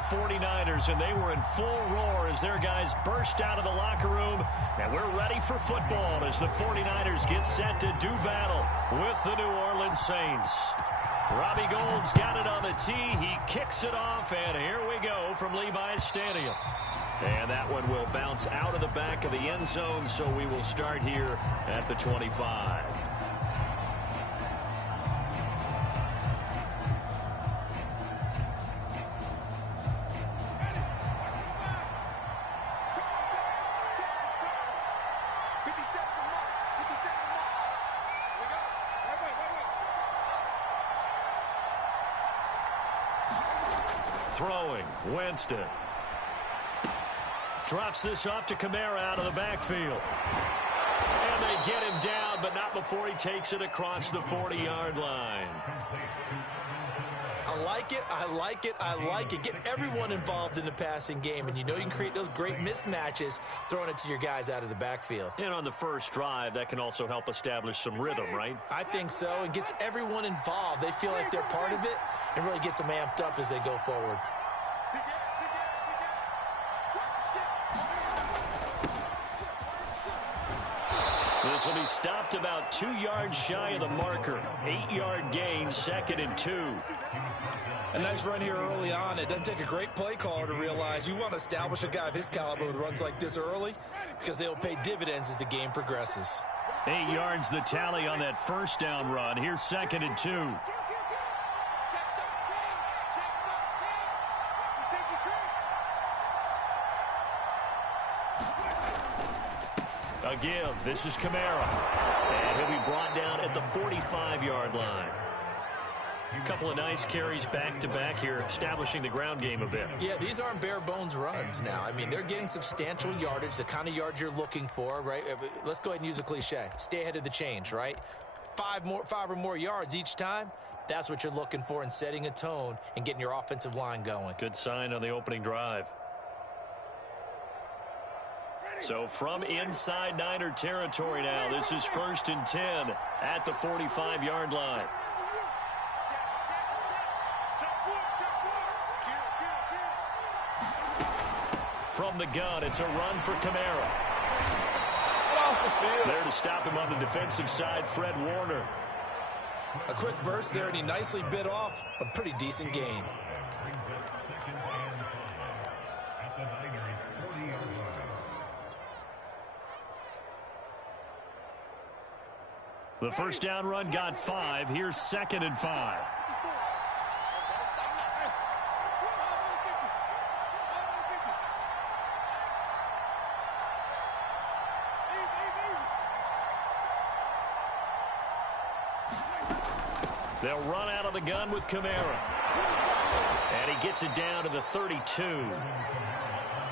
your 49ers, and they were in full roar as their guys burst out of the locker room. And we're ready for football as the 49ers get set to do battle with the New Orleans Saints. Robbie Gould's got it on the tee. He kicks it off, and here we go from Levi's Stadium. And that one will bounce out of the back of the end zone, so we will start here at the 25. Throwing, Winston. Drops this off to Kamara out of the backfield. And they get him down, but not before he takes it across the 40-yard line. I like it, I like it, I like it. Get everyone involved in the passing game, and you know you can create those great mismatches throwing it to your guys out of the backfield. And on the first drive, that can also help establish some rhythm, right? I think so, and gets everyone involved. They feel like they're part of it, and really gets them amped up as they go forward. This will be stopped about 2 yards shy of the marker. 8-yard gain, 2nd and 2. A nice run here early on. It doesn't take a great play caller to realize you want to establish a guy of his caliber with runs like this early because they'll pay dividends as the game progresses. 8 yards the tally on that first down run. Here's 2nd and 2. A give. This is Kamara. And he'll be brought down at the 45-yard line. A couple of nice carries back-to-back here, establishing the ground game a bit. Yeah, these aren't bare-bones runs now. I mean, they're getting substantial yardage, the kind of yards you're looking for, right? Let's go ahead and use a cliche. Stay ahead of the change, right? 5 or more yards each time. That's what you're looking for in setting a tone and getting your offensive line going. Good sign on the opening drive. So from inside Niner territory now, this is 1st and 10 at the 45-yard line. From the gun, it's a run for Kamara. There to stop him on the defensive side, Fred Warner. A quick burst there, and he nicely bit off a pretty decent gain. The first down run got 5. Here's 2nd and 5. They'll run out of the gun with Kamara. And he gets it down to the 32.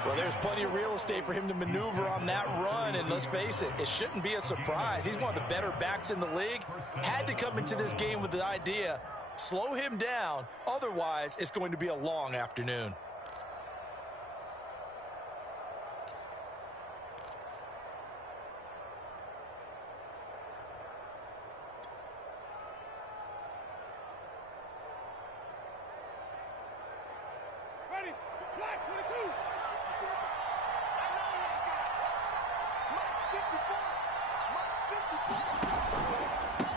Well, there's plenty of real estate for him to maneuver on that run, and let's face it, it shouldn't be a surprise. He's one of the better backs in the league. Had to come into this game with the idea, slow him down, otherwise it's going to be a long afternoon.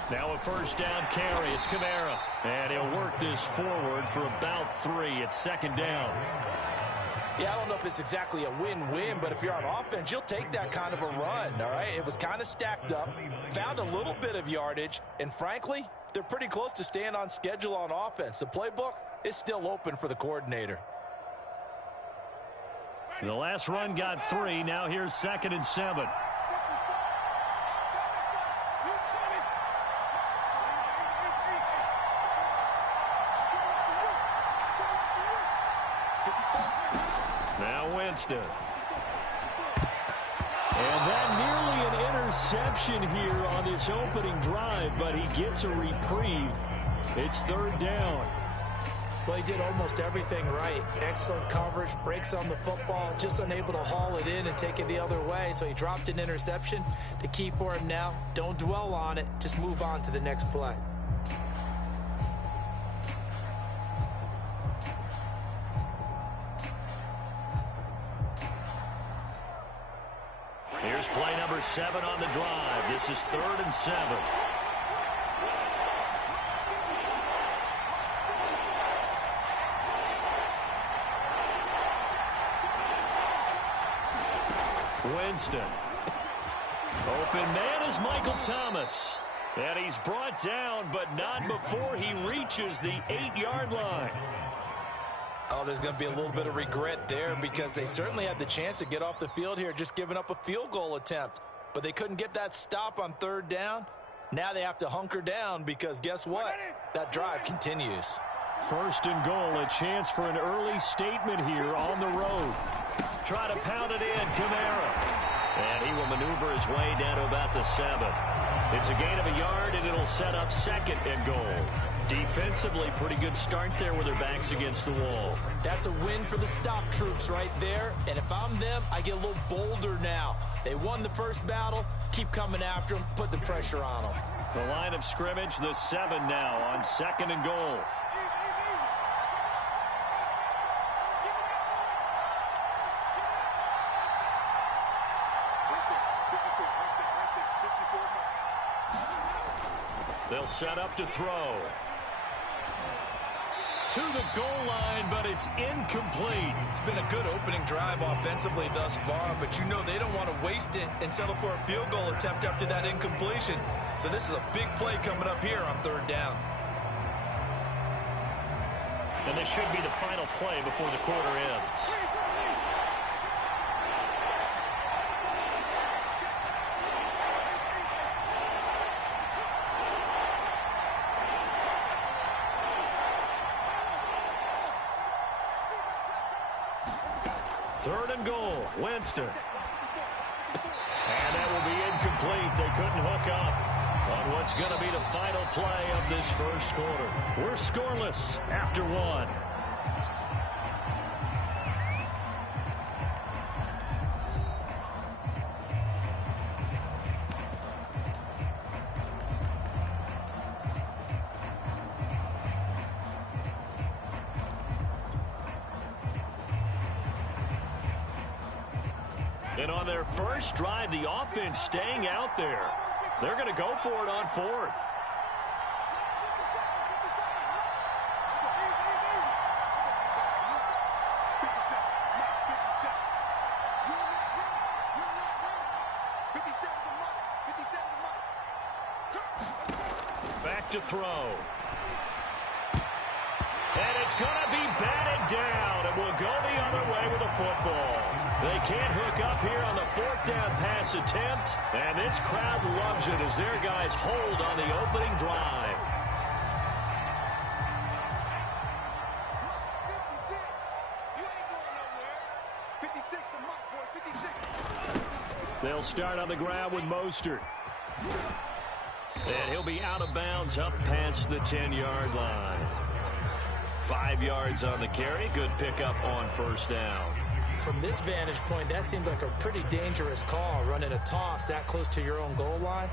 Now a first down carry. It's Kamara. And he'll work this forward for about 3. It's 2nd down. Yeah, I don't know if it's exactly a win-win, but if you're on offense, you'll take that kind of a run, all right? It was kind of stacked up, found a little bit of yardage, and frankly, they're pretty close to staying on schedule on offense. The playbook is still open for the coordinator. The last run got 3. Now here's 2nd and 7. Now Winston. And that nearly an interception here on this opening drive, but he gets a reprieve. It's 3rd down. Well, he did almost everything right. Excellent coverage, breaks on the football, just unable to haul it in and take it the other way. So he dropped an interception. The key for him now, don't dwell on it. Just move on to the next play. Here's play number 7 on the drive. This is 3rd and 7. Winston. Open man is Michael Thomas. And he's brought down, but not before he reaches the 8-yard line. Oh, there's going to be a little bit of regret there because they certainly had the chance to get off the field here, just giving up a field goal attempt. But they couldn't get that stop on 3rd down. Now they have to hunker down because guess what? That drive continues. 1st and goal, a chance for an early statement here on the road. Try to pound it in, Kamara. And he will maneuver his way down to about the 7. It's a gain of a yard, and it'll set up 2nd and goal. Defensively, pretty good start there with their backs against the wall. That's a win for the stop troops right there. And if I'm them, I get a little bolder now. They won the first battle. Keep coming after them. Put the pressure on them. The line of scrimmage, the 7 now on 2nd and goal. They'll set up to throw. To the goal line, but it's incomplete. It's been a good opening drive offensively thus far, but you know they don't want to waste it and settle for a field goal attempt after that incompletion. So this is a big play coming up here on 3rd down. And this should be the final play before the quarter ends. Third and goal, Winston. And that will be incomplete. They couldn't hook up on what's going to be the final play of this first quarter. We're scoreless after 1. And on their first drive, the offense staying out there. They're going to go for it on 4th. Back to throw. And it's going to be batted down, and we'll go the other way with a football. They can't hook up here on the 4th down pass attempt, and this crowd loves it as their guys hold on the opening drive. They'll start on the ground with Mostert. And he'll be out of bounds up past the 10-yard line. 5 yards on the carry. Good pickup on 1st down. From this vantage point, that seems like a pretty dangerous call, running a toss that close to your own goal line.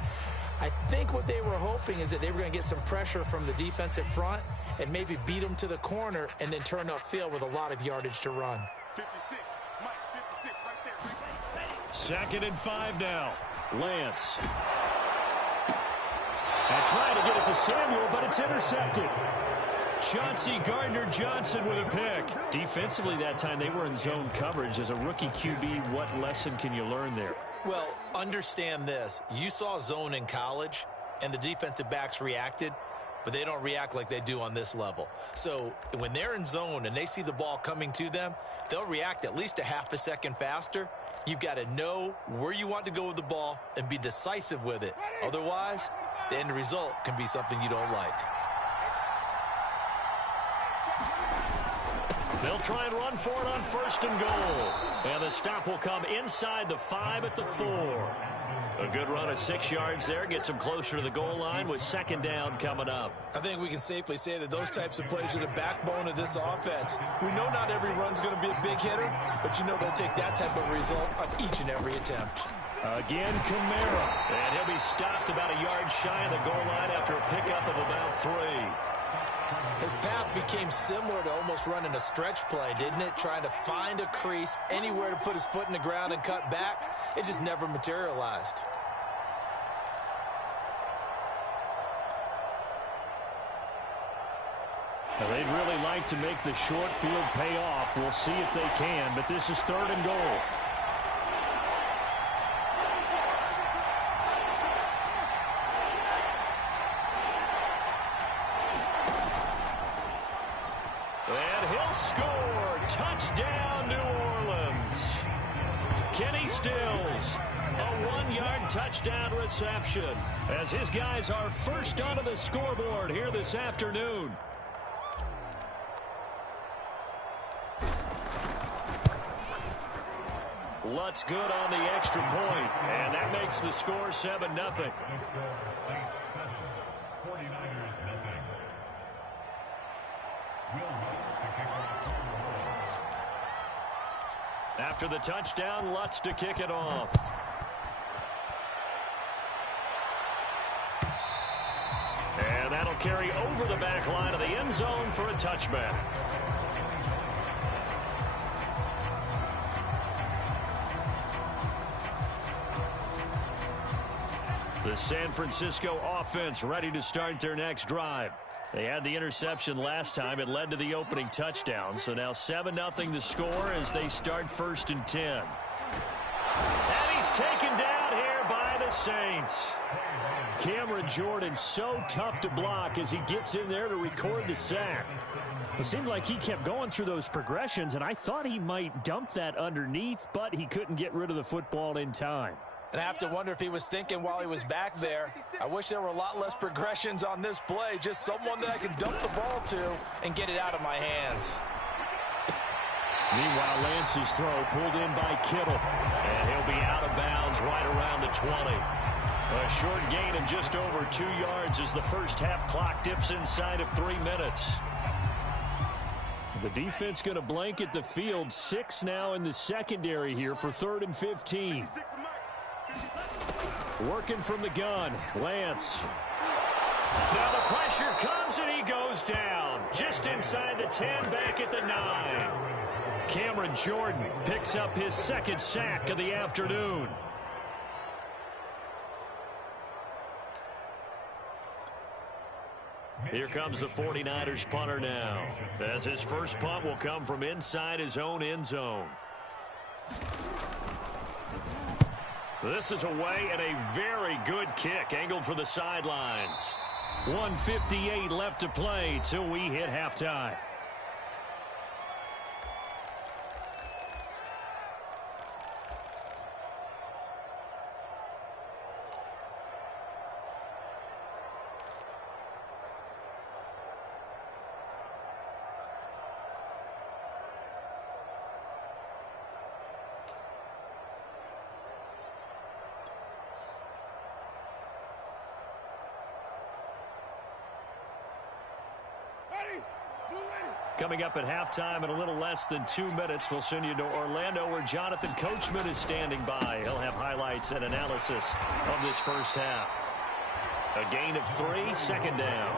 I think what they were hoping is that they were going to get some pressure from the defensive front and maybe beat them to the corner and then turn upfield with a lot of yardage to run. 56, Mike, 56, right there. 2nd and 5 now. Lance. And trying to get it to Samuel, but it's intercepted. Chauncey Gardner-Johnson with a pick. Defensively that time, they were in zone coverage. As a rookie QB, what lesson can you learn there? Well, understand this. You saw zone in college, and the defensive backs reacted, but they don't react like they do on this level. So when they're in zone and they see the ball coming to them, they'll react at least a half a second faster. You've got to know where you want to go with the ball and be decisive with it. Otherwise, the end result can be something you don't like. They'll try and run for it on 1st and goal. And the stop will come inside the 5 at the 4. A good run of 6 yards there. Gets them closer to the goal line with 2nd down coming up. I think we can safely say that those types of plays are the backbone of this offense. We know not every run's going to be a big hitter, but you know they'll take that type of result on each and every attempt. Again, Kamara. And he'll be stopped about a yard shy of the goal line after a pickup of about 3. His path became similar to almost running a stretch play, didn't it? Trying to find a crease, anywhere to put his foot in the ground and cut back. It just never materialized. Now, they'd really like to make the short field pay off. We'll see if they can, but this is 3rd and goal. And he'll score. Touchdown, New Orleans. Kenny Stills, a 1-yard touchdown reception, as his guys are first onto the scoreboard here this afternoon. Lutz good on the extra point, and that makes the score 7-0. After the touchdown, Lutz to kick it off. And that'll carry over the back line of the end zone for a touchback. The San Francisco offense ready to start their next drive. They had the interception last time. It led to the opening touchdown. So now 7-0 the score as they start 1st and 10. And he's taken down here by the Saints. Cameron Jordan so tough to block as he gets in there to record the sack. It seemed like he kept going through those progressions, and I thought he might dump that underneath, but he couldn't get rid of the football in time. And I have to wonder if he was thinking while he was back there, I wish there were a lot less progressions on this play. Just someone that I can dump the ball to and get it out of my hands. Meanwhile, Lance's throw pulled in by Kittle. And he'll be out of bounds right around the 20. A short gain of just over 2 yards as the first half clock dips inside of 3 minutes. The defense going to blanket the field. 6 now in the secondary here for 3rd and 15. Working from the gun, Lance. Now the pressure comes and he goes down. Just inside the 10, back at the 9. Cameron Jordan picks up his 2nd sack of the afternoon. Here comes the 49ers punter now, as his first punt will come from inside his own end zone. This is away and a very good kick, angled for the sidelines. 1:58 left to play till we hit halftime. Coming up at halftime in a little less than 2 minutes, we'll send you to Orlando where Jonathan Coachman is standing by. He'll have highlights and analysis of this first half. A gain of 3, 2nd down.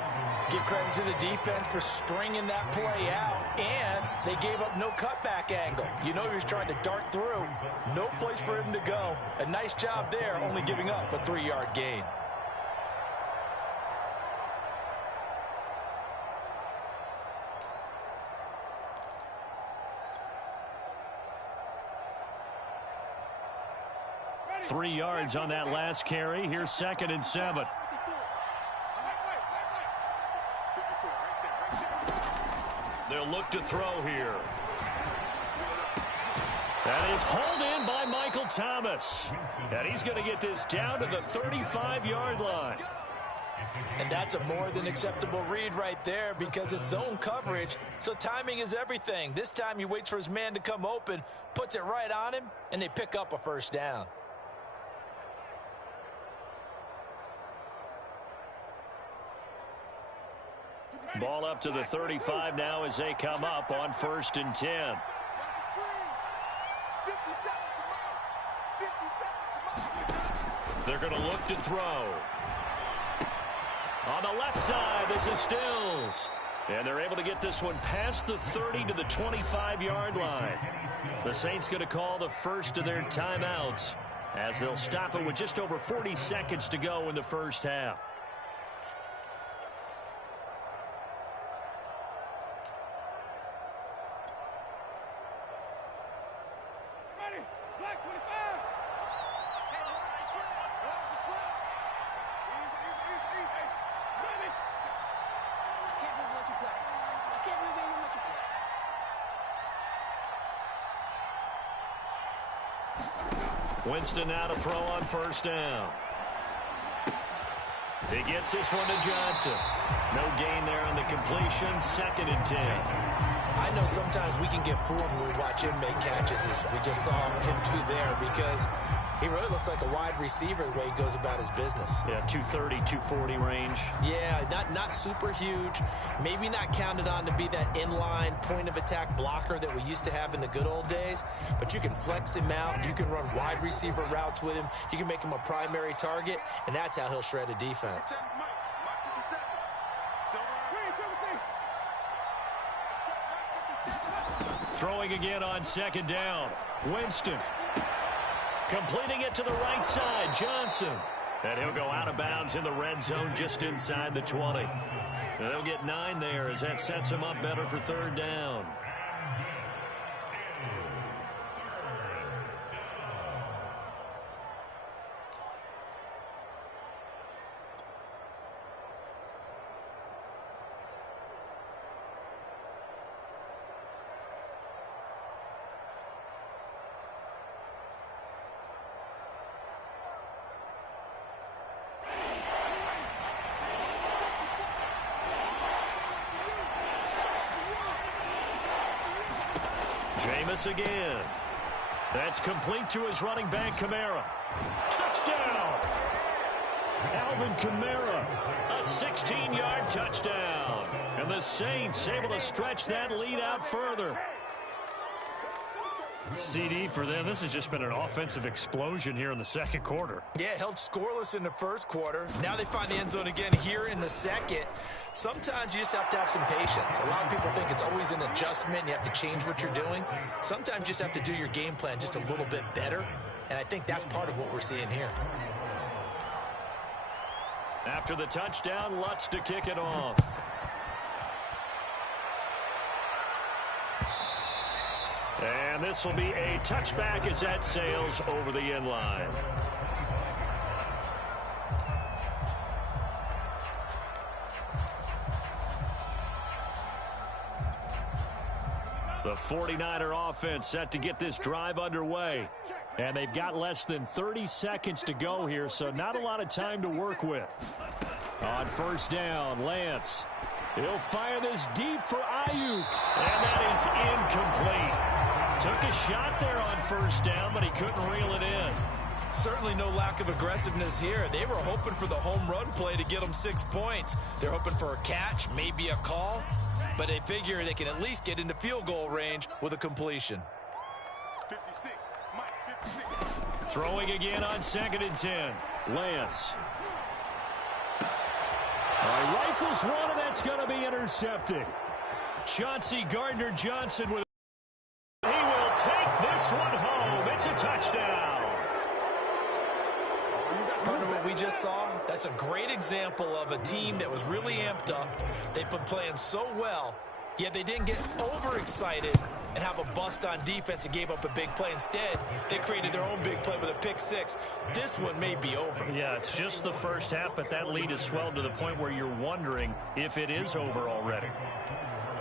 Give credit to the defense for stringing that play out, and they gave up no cutback angle. You know he was trying to dart through. No place for him to go. A nice job there, only giving up a 3-yard gain. Three yards on that last carry. Here's 2nd and 7. They'll look to throw here. That is hauled in by Michael Thomas. And he's going to get this down to the 35-yard line. And that's a more than acceptable read right there because it's zone coverage, so timing is everything. This time he waits for his man to come open, puts it right on him, and they pick up a first down. Ball up to the 35 now as they come up on 1st and 10. They're going to look to throw. On the left side, this is Stills. And they're able to get this one past the 30 to the 25-yard line. The Saints going to call the first of their timeouts as they'll stop it with just over 40 seconds to go in the first half. Winston now to throw on first down. He gets this one to Johnson. No gain there on the completion. 2nd and 10. I know sometimes we can get fooled when we watch him make catches, as we just saw him do there, because he really looks like a wide receiver the way he goes about his business. Yeah, 230, 240 range. Yeah, not super huge. Maybe not counted on to be that inline point-of-attack blocker that we used to have in the good old days. But you can flex him out. You can run wide receiver routes with him. You can make him a primary target, and that's how he'll shred a defense. Throwing again on 2nd down. Winston. Completing it to the right side, Johnson. And he'll go out of bounds in the red zone just inside the 20. And they'll get 9 there as that sets him up better for 3rd down. Jameis again. That's complete to his running back, Kamara. Touchdown! Alvin Kamara, a 16-yard touchdown. And the Saints able to stretch that lead out further. CD for them, this has just been an offensive explosion here in the 2nd quarter. Yeah, held scoreless in the 1st quarter. Now they find the end zone again here in the 2nd. Sometimes you just have to have some patience. A lot of people think it's always an adjustment. You have to change what you're doing. Sometimes you just have to do your game plan just a little bit better. And I think that's part of what we're seeing here. After the touchdown, Lutz to kick it off. And this will be a touchback as that sails over the end line. The 49er offense set to get this drive underway. And they've got less than 30 seconds to go here, so not a lot of time to work with. On first down, Lance. He'll fire this deep for Ayuk. And that is incomplete. Took a shot there on first down, but he couldn't reel it in. Certainly no lack of aggressiveness here. They were hoping for the home run play to get them 6 points. They're hoping for a catch, maybe a call. But they figure they can at least get into field goal range with a completion. 56, Mike, 56. Throwing again on 2nd and 10. Lance. Rifles one, and that's going to be intercepted. Chauncey Gardner-Johnson with he will take this one home. It's a touchdown. Partner, what we just saw, that's a great example of a team that was really amped up. They've been playing so well, yet they didn't get overexcited and have a bust on defense and gave up a big play. Instead, they created their own big play with a pick-6. This one may be over. Yeah, it's just the first half, but that lead has swelled to the point where you're wondering if it is over already.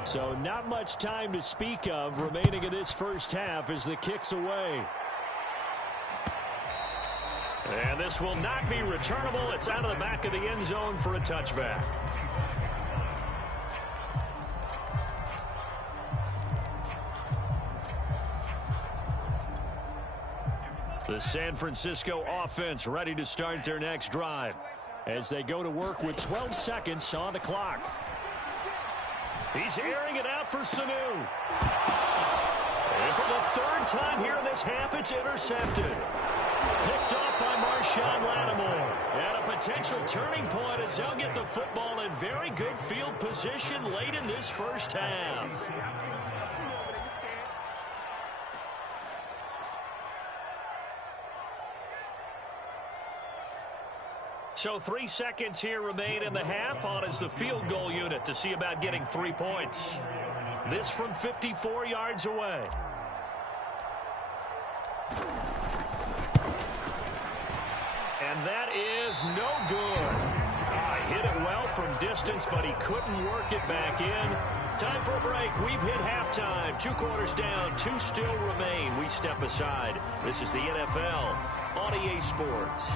So not much time to speak of remaining in this first half as the kick's away. And this will not be returnable. It's out of the back of the end zone for a touchback. The San Francisco offense ready to start their next drive as they go to work with 12 seconds on the clock. He's airing it out for Sanu. And for the 3rd time here in this half, it's intercepted. Picked off by Marshawn Lattimore. And a potential turning point as they'll get the football in very good field position late in this first half. So 3 seconds here remain in the half. On is the field goal unit to see about getting 3 points. This from 54 yards away. And that is no good. Hit it well from distance, but he couldn't work it back in. Time for a break. We've hit halftime. 2 quarters down, 2 still remain. We step aside. This is the NFL on EA Sports.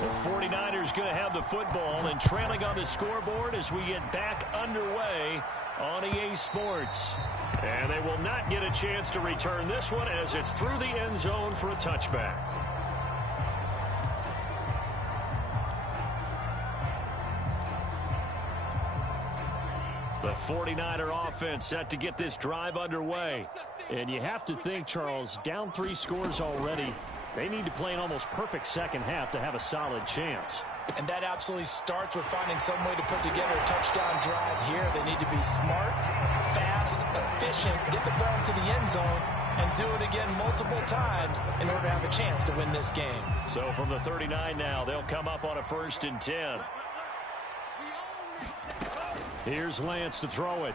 The 49ers going to have the football and trailing on the scoreboard as we get back underway on EA Sports. And they will not get a chance to return this one as it's through the end zone for a touchback. The 49er offense set to get this drive underway. And you have to think, Charles, down 3 scores already. They need to play an almost perfect second half to have a solid chance. And that absolutely starts with finding some way to put together a touchdown drive here. They need to be smart, fast, efficient, get the ball to the end zone, and do it again multiple times in order to have a chance to win this game. So from the 39 now, they'll come up on a 1st and 10. Here's Lance to throw it.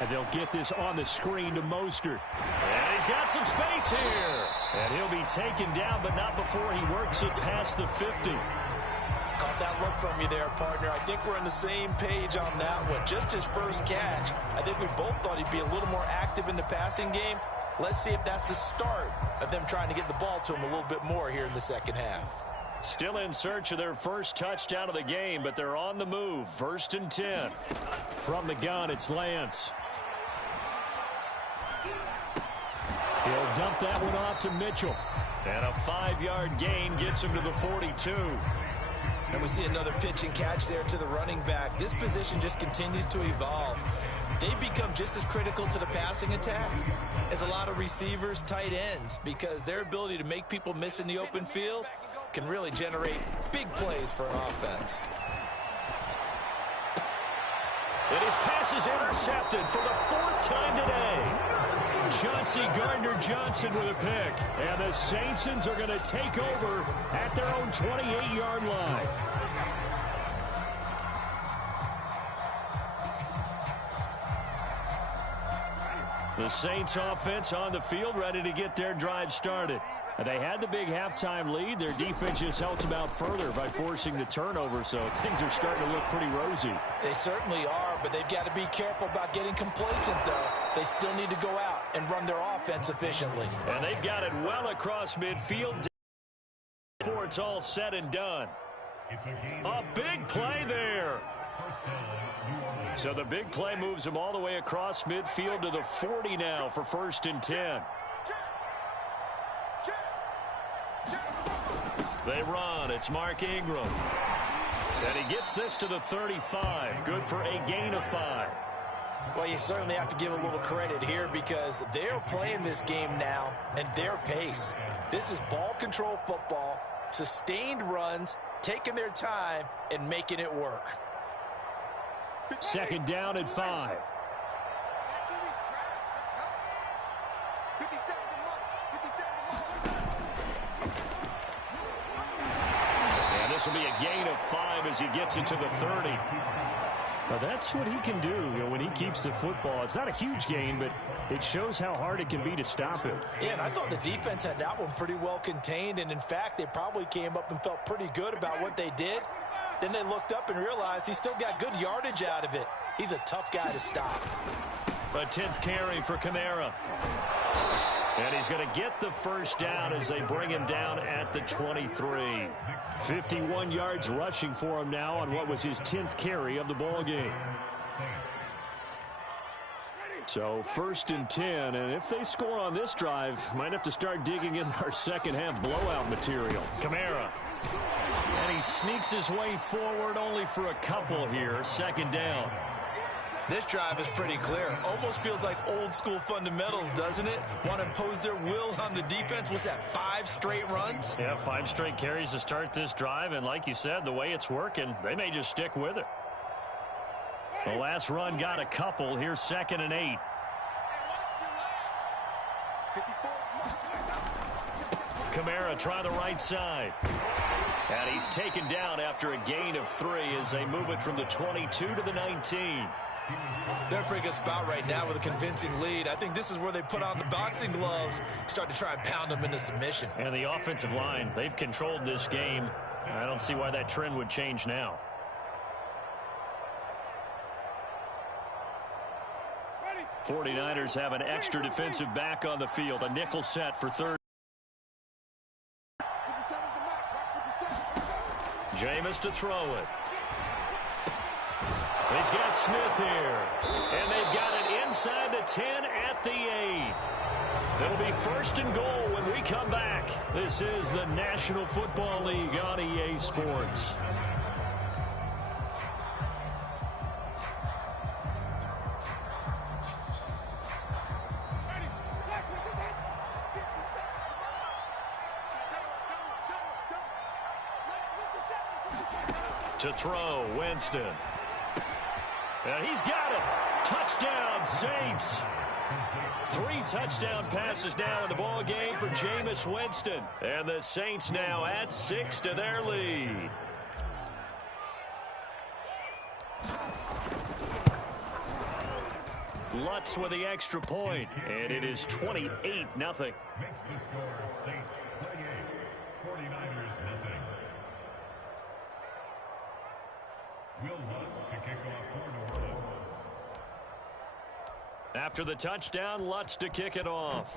And they'll get this on the screen to Mostert. And he's got some space here. And he'll be taken down, but not before he works it past the 50. Caught that look from you there, partner. I think we're on the same page on that one. Just his first catch, I think we both thought he'd be a little more active in the passing game. Let's see if that's the start of them trying to get the ball to him a little bit more here in the second half. Still in search of their first touchdown of the game, but they're on the move. 1st and 10. From the gun, it's Lance. He'll dump that one off to Mitchell. And a 5-yard gain gets him to the 42. And we see another pitch and catch there to the running back. This position just continues to evolve. They become just as critical to the passing attack as a lot of receivers, tight ends, because their ability to make people miss in the open field can really generate big plays for an offense. And his pass is intercepted for the 4th time today. Chauncey Gardner-Johnson with a pick. And the Saints are going to take over at their own 28-yard line. The Saints offense on the field ready to get their drive started. They had the big halftime lead. Their defense just helped them out further by forcing the turnover, so things are starting to look pretty rosy. They certainly are, but they've got to be careful about getting complacent, though. They still need to go out and run their offense efficiently. And they've got it well across midfield before it's all said and done. A big play there. So the big play moves them all the way across midfield to the 40 now for 1st and 10. They run. It's Mark Ingram. And he gets this to the 35. Good for a gain of 5. Well, you certainly have to give a little credit here because they're playing this game now at their pace. This is ball control football, sustained runs, taking their time, and making it work. 2nd down and 5. This will be a gain of 5 as he gets it to the 30. Now that's what he can do, when he keeps the football. It's not a huge gain, but it shows how hard it can be to stop him. Yeah, and I thought the defense had that one pretty well contained, and in fact, they probably came up and felt pretty good about what they did. Then they looked up and realized he still got good yardage out of it. He's a tough guy to stop. A 10th carry for Kamara. And he's going to get the first down as they bring him down at the 23. 51 yards rushing for him now on what was his 10th carry of the ball game. So 1st and 10, and if they score on this drive, might have to start digging in our second half blowout material. Kamara. And he sneaks his way forward only for a couple here. 2nd down. This drive is pretty clear. Almost feels like old school fundamentals, doesn't it? Want to impose their will on the defense. What's that, 5 straight runs? Yeah, 5 straight carries to start this drive. And like you said, the way it's working, they may just stick with it. The last run got a couple. Here's 2nd and 8. Kamara try the right side. And he's taken down after a gain of 3 as they move it from the 22 to the 19. They're in a pretty good spot right now with a convincing lead. I think this is where they put on the boxing gloves, start to try and pound them into submission. And the offensive line, they've controlled this game. I don't see why that trend would change now. Ready. 49ers have an extra defensive back on the field. A nickel set for 3rd. Jameis to throw it. He's got Smith here. And they've got it inside the 10 at the 8. It'll be 1st and goal when we come back. This is the National Football League on EA Sports. To throw, Winston. And he's got it. Touchdown, Saints. 3 touchdown passes now in the ball game for Jameis Winston. And the Saints now add 6 to their lead. Lutz with the extra point. And it is 28-0. Makes the score Saints 28, 49ers nothing. Will Lutz to kick off for New Orleans. After the touchdown, Lutz to kick it off.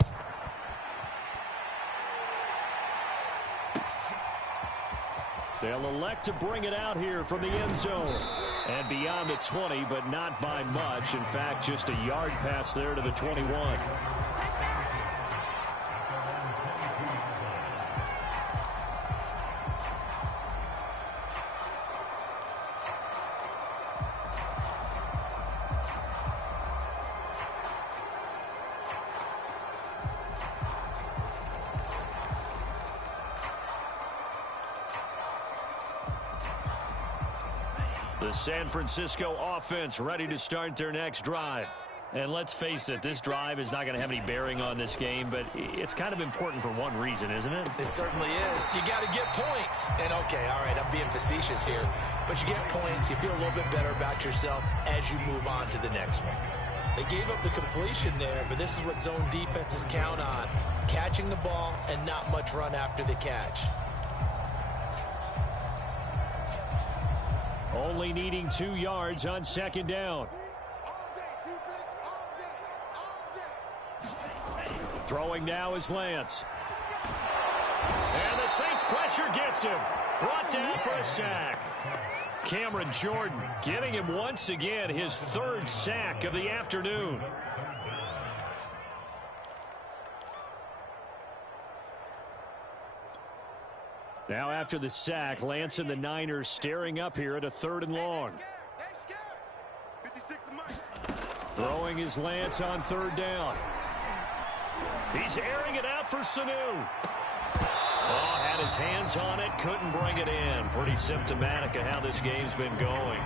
They'll elect to bring it out here from the end zone. And beyond the 20, but not by much. In fact, just a yard pass there to the 21. The San Francisco offense ready to start their next drive. And let's face it, this drive is not going to have any bearing on this game, but it's kind of important for one reason, isn't it? It certainly is. You got to get points. And, okay, all right, I'm being facetious here. But you get points, you feel a little bit better about yourself as you move on to the next one. They gave up the completion there, but this is what zone defenses count on. Catching the ball and not much run after the catch. Only needing 2 yards on 2nd down. Throwing now is Lance. And the Saints pressure gets him. Brought down for a sack. Cameron Jordan getting him once again his 3rd sack of the afternoon. Now after the sack, Lance and the Niners staring up here at a 3rd and long. Throwing is Lance on 3rd down. He's airing it out for Sanu. Oh, had his hands on it, couldn't bring it in. Pretty symptomatic of how this game's been going.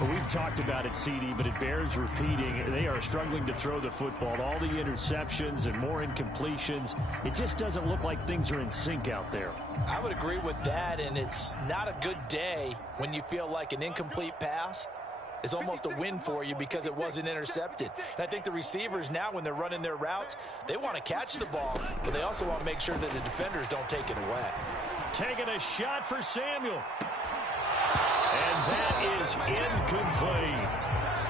Well, we've talked about it, CD, but it bears repeating. They are struggling to throw the football. All the interceptions and more incompletions. It just doesn't look like things are in sync out there. I would agree with that, and it's not a good day when you feel like an incomplete pass is almost a win for you because it wasn't intercepted. And I think the receivers now, when they're running their routes, they want to catch the ball, but they also want to make sure that the defenders don't take it away. Taking a shot for Samuel. And that is incomplete.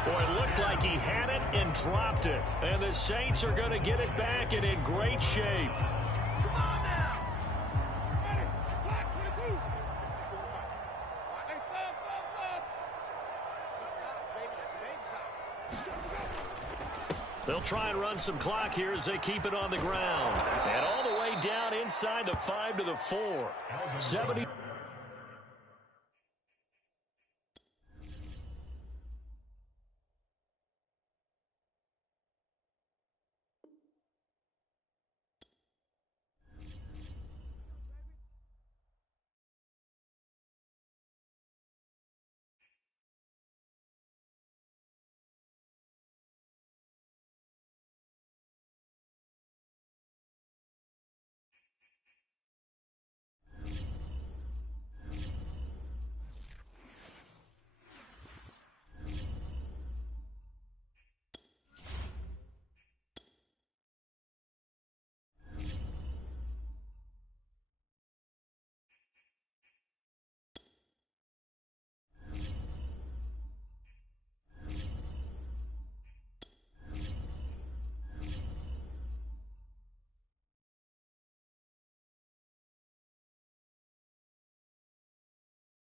Boy, it looked like he had it and dropped it. And the Saints are going to get it back and in great shape. They'll try and run some clock here as they keep it on the ground. And all the way down inside the 5 to the 4. 70.